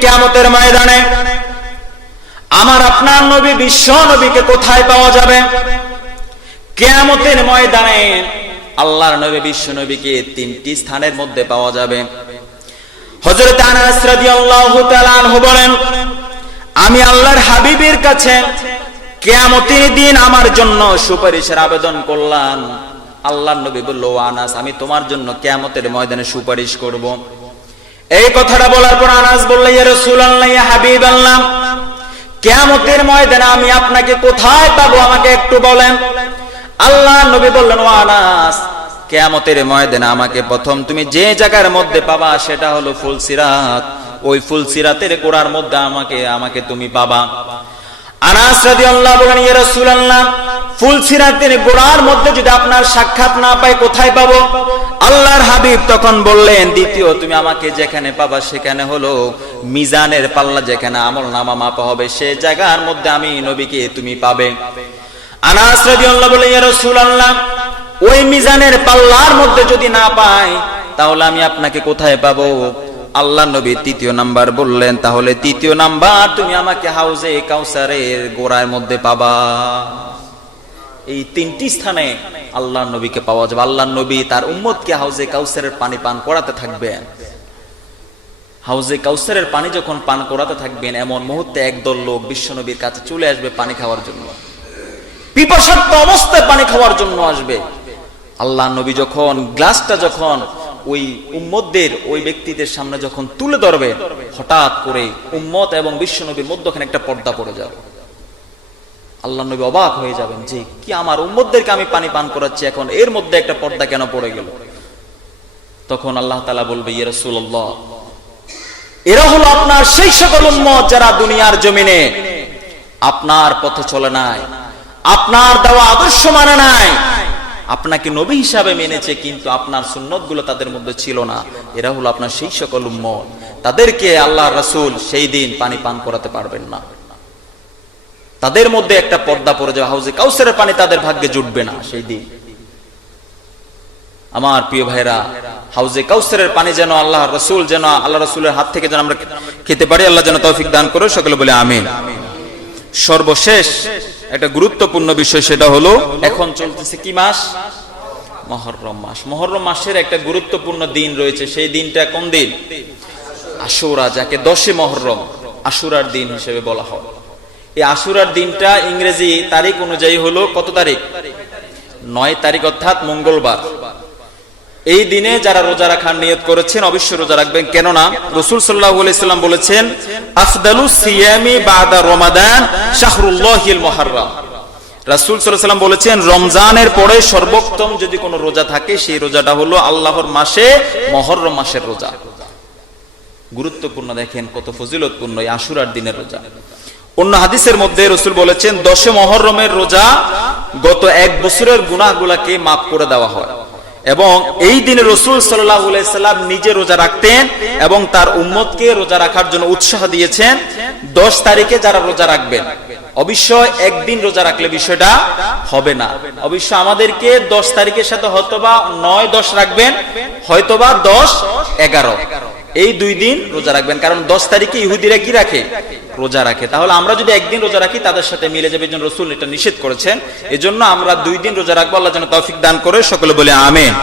কেয়ামতের ময়দানে আমার আপনার নবী, বিশ্ব নবীকে কোথায় পাওয়া যাবে? কেয়ামতের ময়দানে আল্লাহর নবী, বিশ্ব নবীকে তিনটি স্থানের মধ্যে পাওয়া যাবে। রাদিয়াল্লাহু তাআলা আমি আল্লাহর হাবিবের কাছে কেয়ামতের দিন আমার জন্য সুপারিশের আবেদন করলাম। আল্লাহর নবী বলল আনাস, আমি তোমার জন্য কেয়ামতের ময়দানে সুপারিশ করব। এই কথাটা বলার পর আনাস বলল, ইয়া রাসূলুল্লাহ, ইয়া হাবিবাল্লাহ, কেয়ামতের ময়দানে আমি আপনাকে কোথায় পাবো, আমাকে একটু বলেন? আল্লাহ নবী বললেন, ও আনাস, কেয়ামতের ময়দানে আমাকে প্রথম তুমি যে জায়গার মধ্যে পাবা, সেটা হলো ফুলসিরাত ওই ফুলসিরাতের গোড়ার মধ্যে আমাকে আমাকে তুমি পাবা। আনাস রাদিয়াল্লাহু বলেন ইয়া রাসূলুল্লাহ ফুলসিরাতের গোড়ার মধ্যে যদি আপনার সাক্ষাৎ না পাই, কোথায় পাবো? আল্লাহর হাবিব তখন বললেন, দ্বিতীয়, তুমি আমাকে যেখানে পাবা সেখানে হলো মিজানের পাল্লা যেখানে আমল নামা মাপা হবে, সে জায়গার মধ্যে আমি নবীকে তুমি পাবে। আনাস রাদিয়াল্লাহু বলেন ইয়া ওই মিজানের পাল্লার মধ্যে যদি না পাই, তাহলে আমি আপনাকে কোথায় পাবো? আল্লাহ নবী তৃতীয় নাম্বার বললেন, তাহলে তৃতীয় নাম্বার তুমি আমাকে হাউজে কাউসারের গোড়ার মধ্যে পাবা। এই তিনটি স্থানে আল্লাহ নবীকে পাওয়া যাবে। আল্লাহ নবী তার উম্মতকে হাউজে কাউসারের পানি পান করাতে থাকবেন। হাউজে কাউসারের পানি যখন পান করাতে থাকবেন, এমন মুহূর্তে একদল লোক বিশ্ব নবীর কাছে চলে আসবে পানি খাওয়ার জন্য। পিপাসার্থ অবস্থায় পানি খাওয়ার জন্য আসবে। আল্লাহ নবী যখন গ্লাসটা যখন ওই উম্মতদের, ওই ব্যক্তিদের সামনে যখন তুলে ধরবে, হঠাৎ করে উম্মত এবং বিশ্ব নবীর মধ্যখানে একটা পর্দা পড়ে যাবে। আল্লাহ নবী অবাক হয়ে যাবেন, যে কি আমার উম্মতদেরকে আমি পানি পান করাচ্ছি এখন? এর মধ্যে একটা পর্দা কেন পড়ে গেল? তখন আল্লাহ তালা বলবে ইয়ে রসুল্লাহ এরা হলো আপনার সেই সকল উম্মত যারা দুনিয়ার জমিনে আপনার পথে চলে নাই, আপনার দেওয়া আদর্শ মানে নাই। আপনাকে নবী হিসাবে মেনেছে, কিন্তু আপনার সুন্নতগুলো তাদের মধ্যে ছিল না। এরা হলো আপনার সেই সকল উম্মত। তাদেরকে আল্লাহ রসুল সেই দিন পানি পান করাতে পারবেন না। তাদের মধ্যে একটা পর্দা পড়ে যাবে। হাউজে কাউসারের পানি তাদের ভাগ্যে জুটবে না সেই দিন। আমার প্রিয় ভাইরা হাউজে কাউসারের পানি যেন আল্লাহ রসুল যেন, আল্লাহ রসুলের হাত থেকে যেন আমরা খেতে পারি, আল্লাহ যেন তৌফিক দান করে সকলে বলে আমিন। সর্বশেষ একটা গুরুত্বপূর্ণ বিষয় সেটা হলো, এখন চলতেছে কি মাস? মহরম মাস। মহরম মাসের একটা গুরুত্বপূর্ণ দিন রয়েছে। সেই দিনটা কোন দিন? আশুরা, যাকে দশে মহরম, আশুরার দিন হিসেবে বলা হয়। এই আশুরার দিনটা ইংরেজি তারিখ অনুযায়ী হলো কত তারিখ? নয় তারিখ অর্থাৎ মঙ্গলবার। এই দিনে যারা রোজা রাখার নিয়ত করেছেন, অবশ্যই রোজা রাখবেন। কেননা রসুল সাল্লাহাম বলেছেন রাসূল সাল্লাল্লাহু বলেছেন, রমজানের পরে সর্বোত্তম যদি কোনো রোজা থাকে, সেই রোজাটা হলো আল্লাহর মাসে মহররম মাসের রোজা। গুরুত্বপূর্ণ দেখেন কত ফজিলতপূর্ণ এই আশুরার দিনের রোজা। অন্য হাদিসের মধ্যে রসুল বলেছেন, দশে মহরমের রোজা গত এক বছরের গুনাহগুলাকে মাফ করে দেওয়া হয়। এবং এই দিনে রসুল সাল্লাম নিজে রোজা রাখতেন এবং তার উম্মতকে রোজা রাখার জন্য উৎসাহ দিয়েছেন। দশ তারিখে যারা রোজা রাখবেন, অবশ্যই একদিন রোজা রাখলে বিষয়টা হবে না। অবশ্য আমাদেরকে দশ তারিখের সাথে হয়তোবা নয়, দশ রাখবেন, হয়তোবা দশ, এগারো। এই দুই দিন রোজা রাখবেন। কারণ দশ তারিখে ইহুদিরা কি রাখে? রোজা রাখে। তাহলে আমরা যদি একদিন রোজা রাখি, তাদের সাথে মিলে যাবে। যেন রসুল এটা নিষেধ করেছেন। এজন্য আমরা দুই দিন রোজা রাখব। আল্লাহ যেন তৌফিক দান করে, সকলে বলে আমেন।